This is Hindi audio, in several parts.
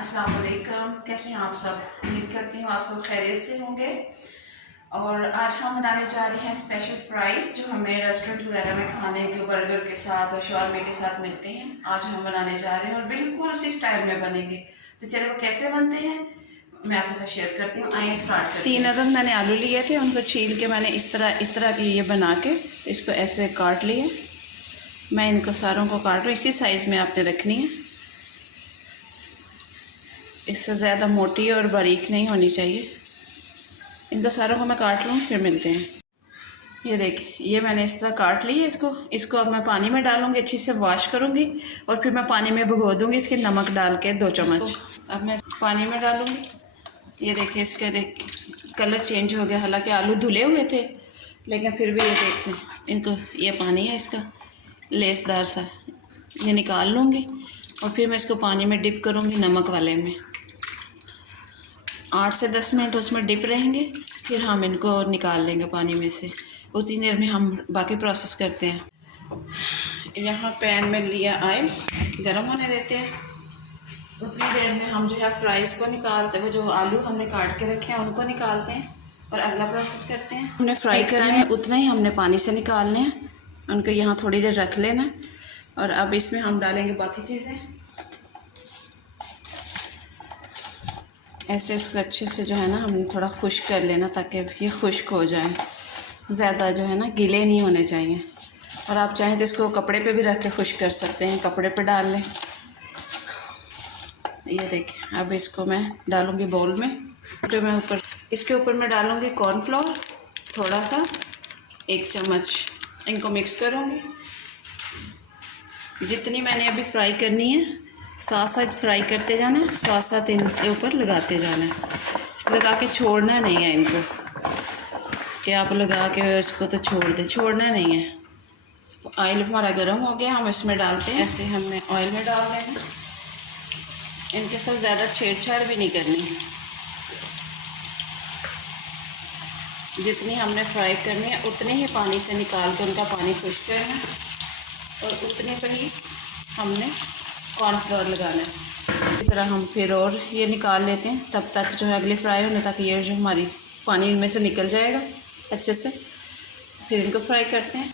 अस्सलाम वालेकुम, कैसे हैं आप सब। उम्मीद करती हूँ आप सब खैरियत से होंगे। और आज हम बनाने जा रहे हैं स्पेशल फ्राइज़ जो हमें रेस्टोरेंट वगैरह में खाने के बर्गर के साथ और शॉर्मे के साथ मिलते हैं। आज हम बनाने जा रहे हैं और बिल्कुल उसी स्टाइल में बनेंगे। तो चलिए वो कैसे बनते हैं मैं आपके साथ शेयर करती हूँ। आइए स्टार्ट करते हैं। 3 अदद मैंने आलू लिए थे, उनको छील के मैंने इस तरह की ये बना के इसको ऐसे काट लिए। मैं इनको सारों को काट रही हूँ, इसी साइज़ में आपने रखनी है। इससे ज़्यादा मोटी और बारीक नहीं होनी चाहिए। इनको सारों को मैं काट लूँ, फिर मिलते हैं। ये देखिए, ये मैंने इस तरह काट ली है। इसको अब मैं पानी में डालूँगी, अच्छी से वॉश करूँगी और फिर मैं पानी में भिगो दूँगी इसके नमक डाल के 2 चम्मच। अब मैं पानी में डालूँगी। ये देखिए, इसका कलर चेंज हो गया। हालांकि आलू धुले हुए थे लेकिन फिर भी ये देखते हैं, इनको ये पानी है इसका लेसदार सा, ये निकाल लूँगी और फिर मैं इसको पानी में डिप करूँगी नमक वाले में। 8 से 10 मिनट उसमें डिप रहेंगे, फिर हम इनको निकाल लेंगे पानी में से। उतनी देर में हम बाकी प्रोसेस करते हैं। यहाँ पैन में लिया ऑयल, गरम होने देते हैं। उतनी देर में हम जो है फ्राइज़ को निकालते हुए, जो आलू हमने काट के रखे हैं उनको निकालते हैं और अगला प्रोसेस करते हैं। हमने फ्राई करना है, उतना ही हमने पानी से निकालने हैं। उनको यहाँ थोड़ी देर रख लेना और अब इसमें हम डालेंगे बाकी चीज़ें। ऐसे इसको अच्छे से जो है ना हमने थोड़ा खुश्क कर लेना ताकि ये खुश्क हो जाए। ज़्यादा जो है ना गीले नहीं होने चाहिए। और आप चाहें तो इसको कपड़े पे भी रख के खुश्क कर सकते हैं, कपड़े पे डाल लें। ये देखिए, अब इसको मैं डालूँगी बाउल में। जो मैं इसके ऊपर मैं डालूँगी कॉर्नफ्लोर थोड़ा सा, 1 चम्मच। इनको मिक्स करूँगी। जितनी मैंने अभी फ्राई करनी है साथ साथ फ्राई करते जाना, साथ साथ इनके ऊपर लगाते जाना है। लगा के छोड़ना नहीं है इनको, कि आप लगा के इसको तो छोड़ना नहीं है। ऑयल हमारा गर्म हो गया, हम इसमें डालते हैं। ऐसे हमने ऑयल में डाल देना। इनके साथ ज़्यादा छेड़छाड़ भी नहीं करनी है। जितनी हमने फ्राई करनी है उतने ही पानी से निकाल के उनका पानी खुश्क करना है और उतने पर ही हमने कॉर्नफ्लोर लगाना है। इस तरह हम फिर और ये निकाल लेते हैं, तब तक जो है अगली फ्राई होने तक ये जो हमारी पानी इनमें से निकल जाएगा अच्छे से। फिर इनको फ्राई करते हैं।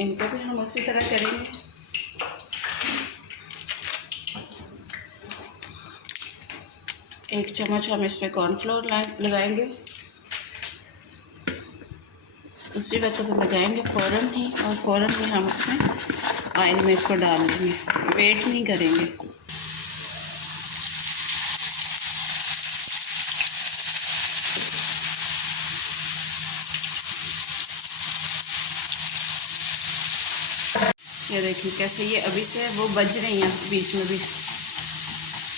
इनको भी हम उसी तरह करेंगे। एक चम्मच हम इस पर कॉर्नफ्लोर लगाएंगे, उसी वक्त तो लगाएंगे फ़ौरन ही, और फ़ौरन ही हम उसमें ऑयल में इसको डाल देंगे। वेट नहीं करेंगे। ये देखिए कैसे ये अभी से वो बज रही हैं बीच में भी।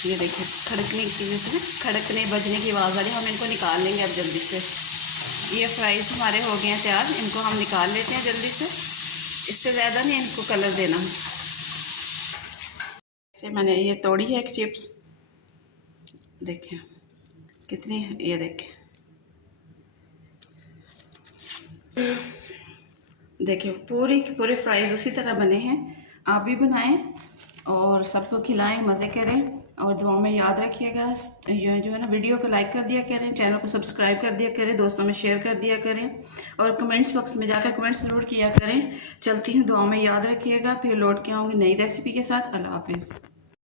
ये देखिए खड़कने की वजह से, खड़कने बजने की आवाज़ आ रही है। हम इनको निकाल लेंगे अब जल्दी से। ये फ्राइज़ हमारे हो गए हैं तैयार। इनको हम निकाल लेते हैं जल्दी से। इससे ज़्यादा नहीं इनको कलर देना। जैसे मैंने ये तोड़ी है एक चिप्स, देखिए कितनी, ये देखिए देखिए पूरे फ्राइज़ उसी तरह बने हैं। आप भी बनाएं और सबको खिलाएं, मज़े करें और दुआ में याद रखिएगा। ये जो है ना, वीडियो को लाइक कर दिया करें, चैनल को सब्सक्राइब कर दिया करें, दोस्तों में शेयर कर दिया करें और कमेंट्स बॉक्स में जाकर कमेंट्स ज़रूर किया करें। चलती हूँ, दुआ में याद रखिएगा। फिर लौट के आऊँगी नई रेसिपी के साथ। अल्लाह हाफिज़।